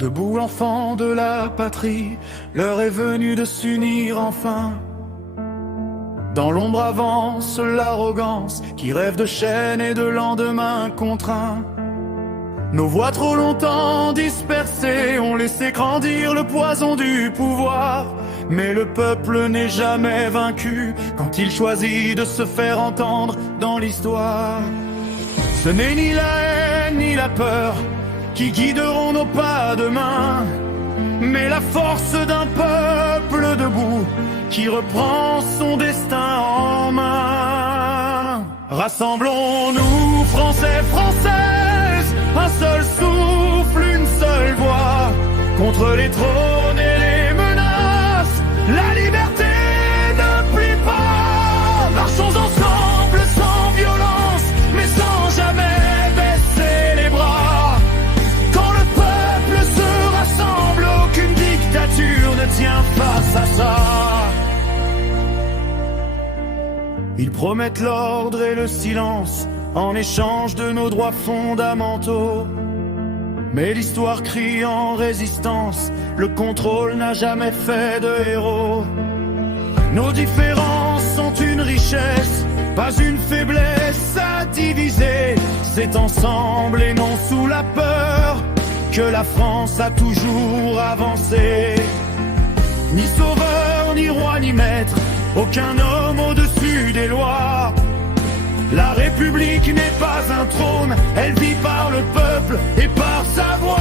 Debout enfants de la patrie, l'heure est venue de s'unir enfin. Dans l'ombre avance l'arrogance qui rêve de chaînes et de lendemains contraints. Nos voix trop longtemps dispersées ont laissé grandir le poison du pouvoir. Mais le peuple n'est jamais vaincu quand il choisit de se faire entendre dans l'histoire. Ce n'est ni la haine ni la peur qui guideront nos pas demain, mais la force d'un peuple debout qui reprend son destin en main. Rassemblons-nous, Français, Françaises, un seul souffle, une seule voix, contre les trônes et les menaces, la liberté ne plie pas. Marchons ensemble sans violence, mais sans jamais baisser les bras. Quand le peuple se rassemble, aucune dictature ne tient face à ça. Ils promettent l'ordre et le silence en échange de nos droits fondamentaux. Mais l'histoire crie en résistance, le contrôle n'a jamais fait de héros. Nos différences sont une richesse, pas une faiblesse à diviser. C'est ensemble et non sous la peur que la France a toujours avancé. Ni sauveur, ni roi, ni maître, aucun homme au-dessus des lois. La République n'est pas un trône, elle vit par le peuple et par sa voix.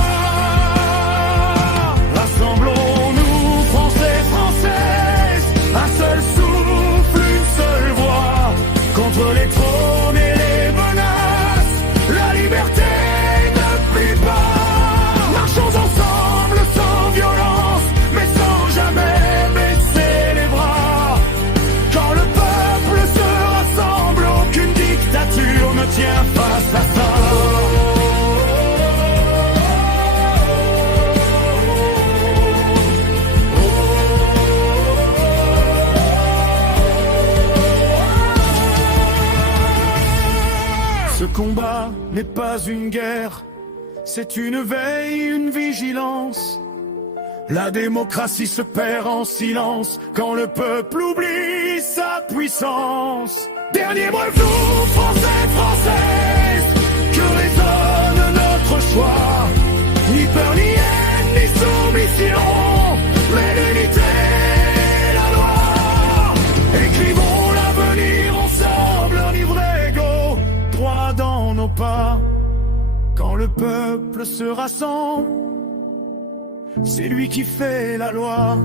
Rassemblons-nous, Français, Françaises, un seul souffle, une seule voix, contre les trônes et les menaces, la liberté ne plie pas. Marchons ensemble sans violence, mais sans jamais baisser les bras. Quand le peuple se rassemble, aucune dictature ne tient face à ça. Ce combat n'est pas une guerre, c'est une veille, une vigilance. La démocratie se perd en silence quand le peuple oublie sa puissance. Dernier bref jour, Français, Françaises, que résonne notre choix. Ni peur, ni haine, ni soumission, mais l'unité, la loi. Écrivons l'avenir ensemble, livrés égaux, droit dans nos pas. Quand le peuple se rassemble, c'est lui qui fait la loi.